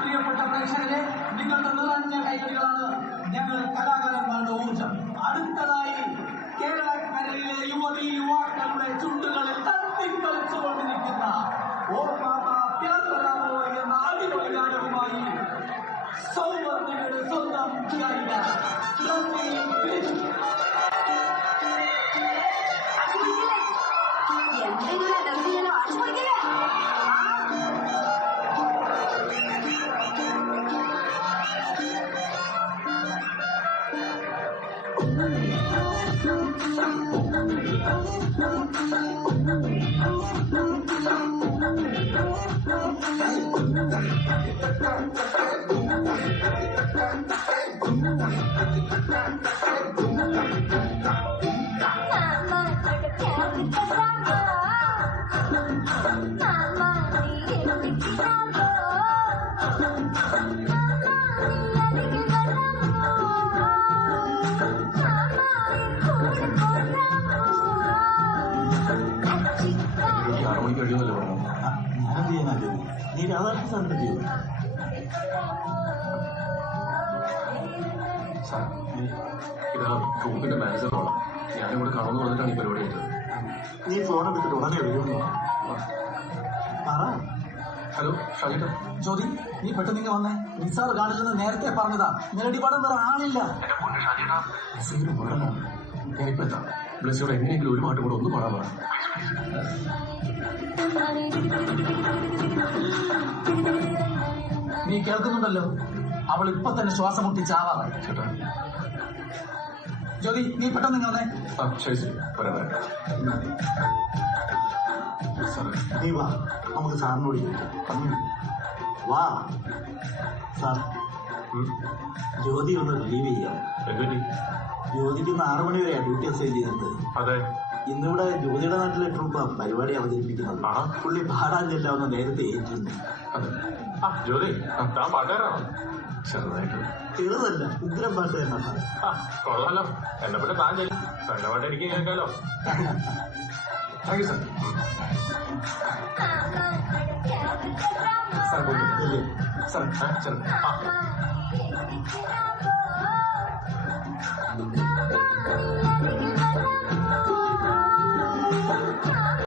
പ്രിയപ്പെട്ട പ്രേക്ഷകരെ, നിങ്ങളുടെ നിറഞ്ഞ കൈകളികളാണ് ഞങ്ങൾ കലാകാരന്മാരുടെ ഊർജം. അടുത്തതായി കേരളക്കരയിലെ യുവതീ യുവാക്കളുടെ ചുണ്ടുകളിൽ തട്ടിക്കളിച്ചുകൊണ്ടിരിക്കുന്ന ഓ പാപ്പ പ്യാർ കരാമോ എന്ന അടിപൊളി ഗാനവുമായി സൗവർണികയുടെ സ്വന്തം ഗായിക നീ രാധാകൃഷ്ണ സാറിന്റെ ചെയ്യും. സാർ, ഇതാ ട്രൂപ്പിന്റെ മാനേജറോളാം. ഞാനിവിടെ കാണുമെന്ന് പറഞ്ഞിട്ടാണ് ഈ പരിപാടി ചെയ്തത്. നീ ഫോൺ എടുത്തിട്ട് ഉടനെ വരുമെന്ന് പറ. ഹലോ ഷാജിട്ട. ജ്യോതി, നീ പെട്ടെന്ന് ഇങ്ങ് വന്നേ. നിസാർ കാണില്ലെന്ന് നേരത്തെ പറഞ്ഞതാ. നേടിപ്പാടം വേറെ ആളില്ല. ഞാനിപ്പോ എന്താ ബ്ലസ്സിയോട് എങ്ങനെയെങ്കിലും ഒരു പാട്ട് കൂടെ ഒന്ന് പാടാൻ പറ. നീ കേൾക്കുന്നുണ്ടല്ലോ, അവൾ ഇപ്പൊ തന്നെ ശ്വാസം മുട്ടി ചാവാറായി. ചേട്ടാ ജ്യോതി, നീ പെട്ടെന്ന് ഇങ്ങ് വന്നേ. ശരി ശരി, വരാം വരാം. നീ വാ, നമുക്ക് സാറിനോട് വാ. സാർ, ജ്യോതി ഒന്ന് റിലീവ് ചെയ്യാം. ജ്യോതിക്ക് 6 മണി വരെയാണ് ഡ്യൂട്ടി അസൈൻ ചെയ്തിട്ട്. അതെ, ഇന്നിവിടെ ജ്യോതിയുടെ നാട്ടിലെ ട്രൂപ്പ് പരിപാടി അവതരിപ്പിക്കുന്നത്. പുള്ളി പാടാൻ ചെല്ലാവുന്ന നേരത്തെ ഏറ്റിരുന്നു. ജ്യോതി, താൻ പാട്ടുകാരാണോ? ചെറുതായിട്ട്. ചെറുതല്ല, ഉഗ്രം പാട്ട് തന്നെ. കൊള്ളാലോ. എന്നെ പോലെ താൻ ചെയ്യും. തന്റെ പാട്ട് എനിക്ക് കേൾക്കാലോ. Thank you sir. സാർ പോയില്ലേ? സാർ ചെറു